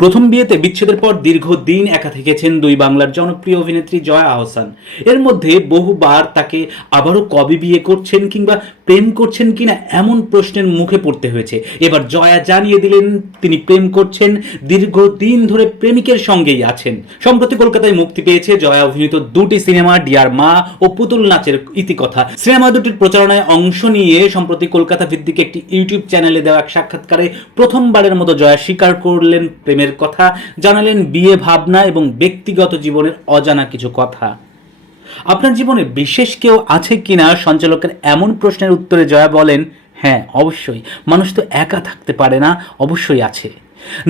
প্রথম বিয়েতে বিচ্ছেদের পর দীর্ঘদিন একা থেকেছেন দুই বাংলার জনপ্রিয় অভিনেত্রী জয়া আহসান। এর মধ্যে বহুবার তাকে আবারও কবে বিয়ে করছেন কিংবা প্রেম করছেন কিনা এমন প্রশ্নের মুখে পড়তে হয়েছে। এবার জয়া জানিয়ে দিলেন তিনি প্রেম করছেন, দীর্ঘদিন ধরে প্রেমিকের সঙ্গেই আছেন। সম্প্রতি কলকাতায় মুক্তি পেয়েছে জয়া অভিনীত দুটি সিনেমা ডিয়ার মা ও পুতুল নাচের ইতিকথা। সিনেমা দুটির প্রচারণায় অংশ নিয়ে সম্প্রতি কলকাতা ভিত্তিক একটি ইউটিউব চ্যানেলে দেওয়া এক সাক্ষাৎকারে প্রথমবারের মতো জয়া স্বীকার করলেন প্রেমের কথা, জানালেন বিয়ে ভাবনা এবং ব্যক্তিগত জীবনের অজানা কিছু কথা। আপনার জীবনে বিশেষ কেউ আছে কিনা সঞ্চালকের এমন প্রশ্নের উত্তরে জয়া বলেন, হ্যাঁ অবশ্যই, মানুষ তো একা থাকতে পারে না, অবশ্যই আছে।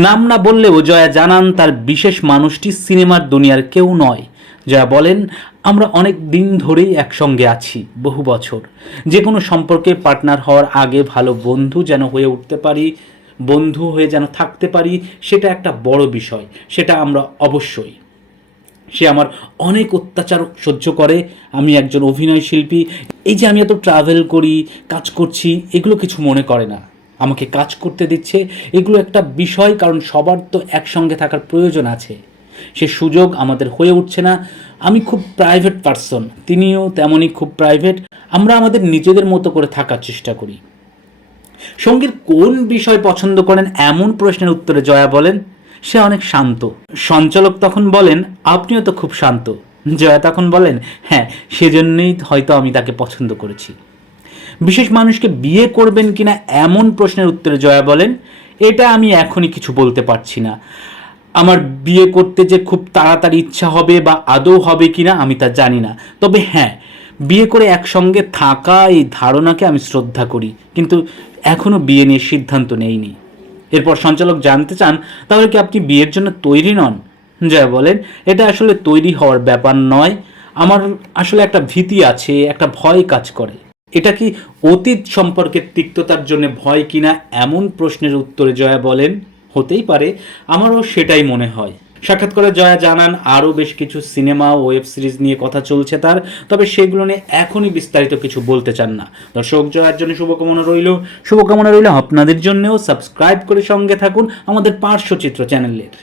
নাম না বললেও জয়া জানান তার বিশেষ মানুষটি সিনেমার দুনিয়ার কেউ নয়। জয়া বলেন, আমরা অনেক দিন ধরেই একসঙ্গে আছি, বহু বছর। যে কোনো সম্পর্কে পার্টনার হওয়ার আগে ভালো বন্ধু যেন হয়ে উঠতে পারি, বন্ধু হয়ে যেন থাকতে পারি, সেটা একটা বড় বিষয়, সেটা আমরা অবশ্যই। সে আমার অনেক অত্যাচার সহ্য করে, আমি একজন অভিনয় শিল্পী, এই যে আমি এত ট্রাভেল করি, কাজ করছি, এগুলো কিছু মনে করে না, আমাকে কাজ করতে দিচ্ছে, এগুলো একটা বিষয়, কারণ সবার তো একসঙ্গে থাকার প্রয়োজন আছে। সে সুযোগ আমাদের হয়ে উঠছে না। আমি খুব প্রাইভেট পার্সন, তিনিও তেমনই খুব প্রাইভেট, আমরা আমাদের নিজেদের মতো করে থাকার চেষ্টা করি। সঙ্গীর কোন বিষয় পছন্দ করেন এমন প্রশ্নের উত্তরে জয়া বলেন, সে অনেক শান্ত। সঞ্চালক তখন বলেন, আপনিও তো খুব শান্ত। জয়া তখন বলেন, হ্যাঁ, সেজন্যই হয়তো আমি তাকে পছন্দ করেছি। বিশেষ মানুষকে বিয়ে করবেন কিনা এমন প্রশ্নের উত্তরে জয়া বলেন, এটা আমি এখনই কিছু বলতে পারছি না। আমার বিয়ে করতে যে খুব তাড়াতাড়ি ইচ্ছা হবে বা আদৌ হবে কিনা আমি তা জানি না, তবে হ্যাঁ, বিয়ে করে একসঙ্গে থাকা এই ধারণাকে আমি শ্রদ্ধা করি, কিন্তু এখনও বিয়ে নিয়ে সিদ্ধান্ত নেইনি। এরপর সঞ্চালক জানতে চান, তাহলে কি আপনি বিয়ের জন্য তৈরি নন? জয়া বলেন, এটা আসলে তৈরি হওয়ার ব্যাপার নয়, আমার আসলে একটা ভীতি আছে, একটা ভয় কাজ করে। এটা কি অতীত সম্পর্কের তিক্ততার জন্য ভয় কিনা এমন প্রশ্নের উত্তরে জয়া বলেন, হতেই পারে, আমারও সেটাই মনে হয়। সাক্ষাৎকারে জয়া জানান আরও বেশ কিছু সিনেমা ও ওয়েব সিরিজ নিয়ে কথা চলছে তার, তবে সেগুলো নিয়ে এখনই বিস্তারিত কিছু বলতে চান না। দর্শক, জয়ার জন্য শুভকামনা রইল আপনাদের জন্যও। সাবস্ক্রাইব করে সঙ্গে থাকুন আমাদের পার্শ্বচিত্র চ্যানেলের।